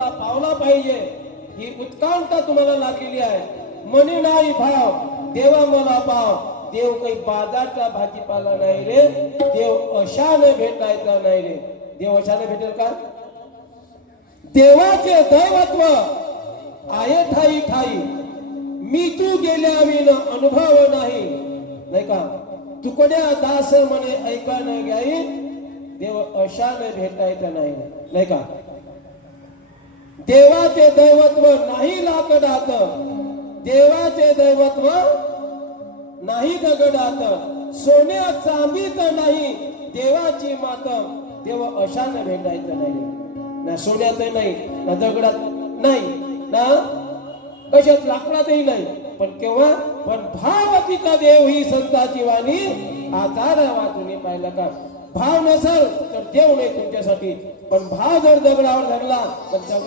पावला पाहिजे ही उत्कंठा तुम्हाला लागलेली आहे। मनी नाही भाव देवा मला पाव, देव काही बाजारचा भाजीपाला नाही रे, देव अशाने भेटायचा नाही रे। देव अशाने भेटेल का? देवाचे दैवत्व आहे ठाई ठाई, मी तू गेल्या विन अनुभव नाही, नाही का? तुकड्या दास म्हणे ऐका न घ्याई, देव अशाने भेटायचा नाही, नाही का? देवाचे दैवत्व नाही लाकडात, देवाचे दैवत्व नाही दगडात, सोन्या चांदीत नाही देवाची मात, देव अशाने भेटायचं नाही, ना सोन्यात नाही, ना दगडात नाही, ना कशात लाकडातही नाही, पण केव्हा? पण भावतीचा देव ही संताची वाणी आधार वाचून पाहिलं का? भाव नसेल तर देव नाही तुमच्यासाठी, पण भाव जर दगडावर धरला तर दगडा